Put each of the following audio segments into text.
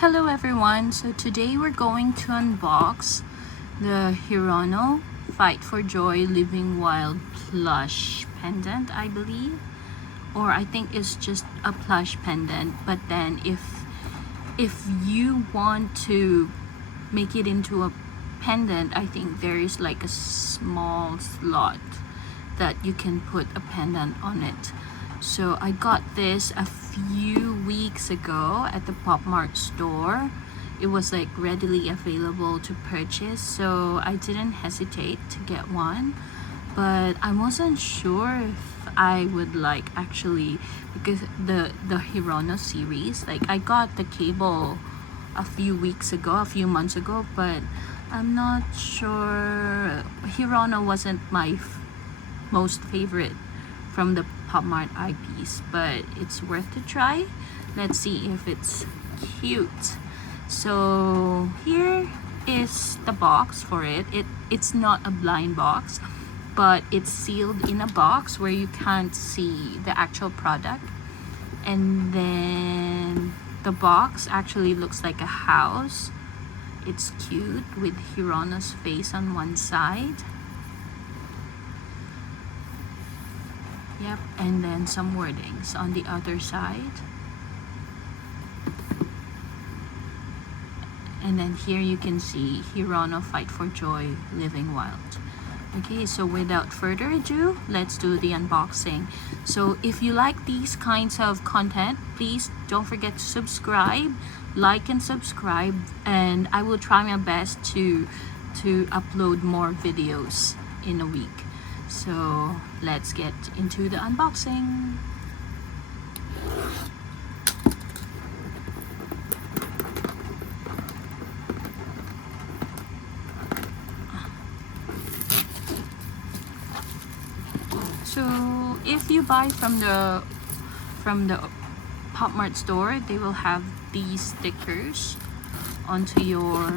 Hello everyone, so today we're going to unbox the Hirono Fight for Joy Living Wild plush pendant, I believe, or I think it's just a plush pendant. But then if you want to make it into a pendant, I think there is like a small slot that you can put a pendant on it. So I got this a few weeks ago at the Pop Mart store. It was like readily available to purchase, so I didn't hesitate to get one. But I wasn't sure if I would like actually, because the Hirono series, like I got the cable a few months ago, but I'm not sure. Hirono wasn't my most favorite from the Pop Mart IPs, but it's worth a try. Let's see if it's cute. So here is the box for it. It's not a blind box, but it's sealed in a box where you can't see the actual product. And then the box actually looks like a house. It's cute with Hirono's face on one side. Yep, and then some wordings on the other side. And then here you can see Hirono Fight for Joy Living Wild. Okay, so without further ado, let's do the unboxing. So if you like these kinds of content, please don't forget to subscribe, like and subscribe, and I will try my best to upload more videos in a week. So let's get into the unboxing. So if you buy from the Pop Mart store, they will have these stickers onto your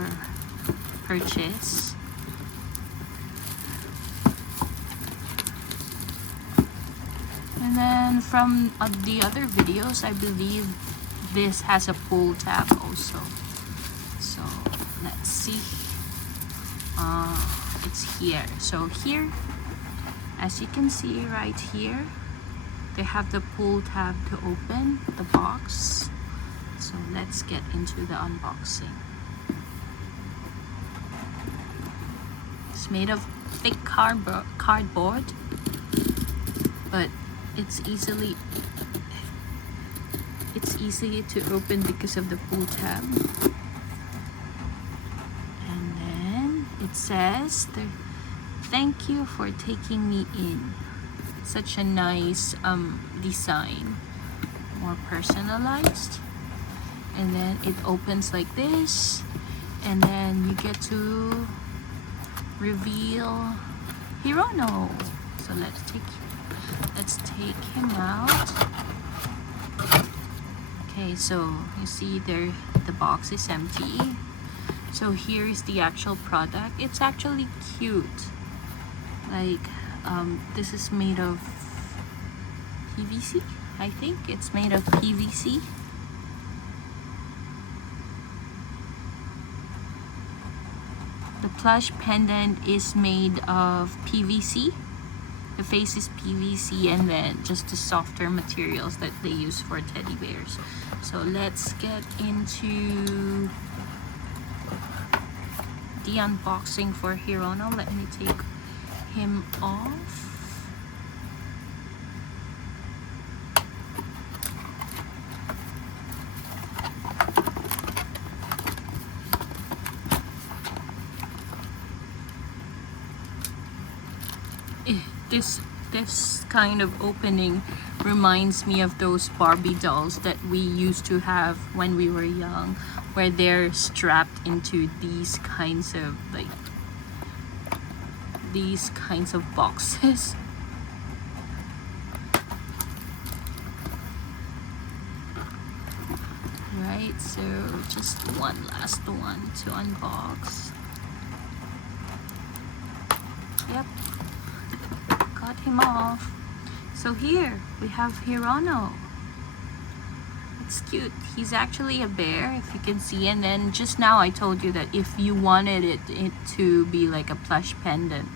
purchase. And then from the other videos, I believe this has a pull tab also. So let's see. It's here. So here, as you can see right here, they have the pull tab to open the box. So let's get into the unboxing. It's made of thick cardboard, but it's easy to open because of the pull tab. And then it says, "Thank you for taking me in." Such a nice design, more personalized. And then it opens like this, and then you get to reveal Hirono. So let's take him out. Okay, so you see there the box is empty. So here is the actual product. It's actually cute. Like this is made of PVC. I think it's made of PVC. The plush pendant is made of PVC. The face is PVC, and then just the softer materials that they use for teddy bears. So let's get into the unboxing for Hirono. Let me take him off. This kind of opening reminds me of those Barbie dolls that we used to have when we were young, where they're strapped into these kinds of boxes. Right, so just one last one to unbox. Yep, got him off. So here we have Hirono. it's cute. He's actually a bear, if you can see. And then just now I told you that if you wanted it to be like a plush pendant,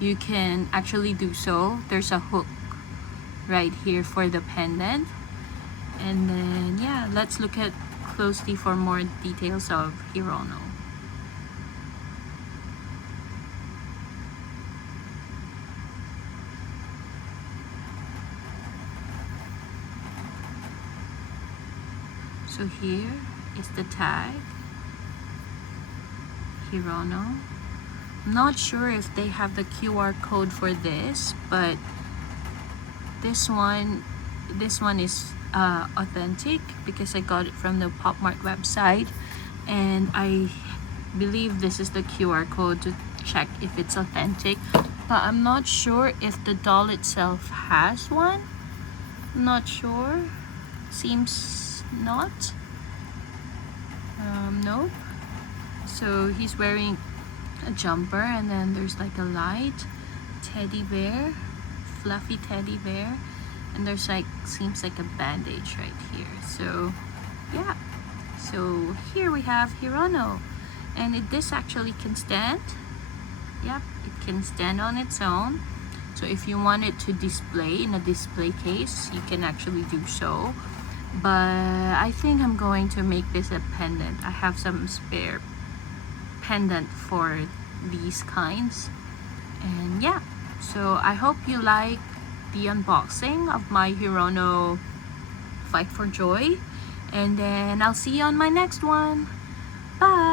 you can actually do so. There's a hook right here for the pendant. And then yeah, let's look at closely for more details of Hirono. So here is the tag, Hirono. I'm not sure if they have the QR code for this, but this one is authentic because I got it from the Pop Mart website, and I believe this is the QR code to check if it's authentic, but I'm not sure if the doll itself has one. I'm not sure. Seems not. Nope. So he's wearing a jumper, and then there's like a light teddy bear, fluffy teddy bear, and there's like, seems like a bandage right here. So yeah, so here we have Hirono, and this actually can stand. Yep, it can stand on its own. So if you want it to display in a display case, you can actually do so, but I think I'm going to make this a pendant. I have some spare pendant for these kinds. And yeah, so I hope you like the unboxing of my Hirono Fight for Joy, and then I'll see you on my next one. Bye.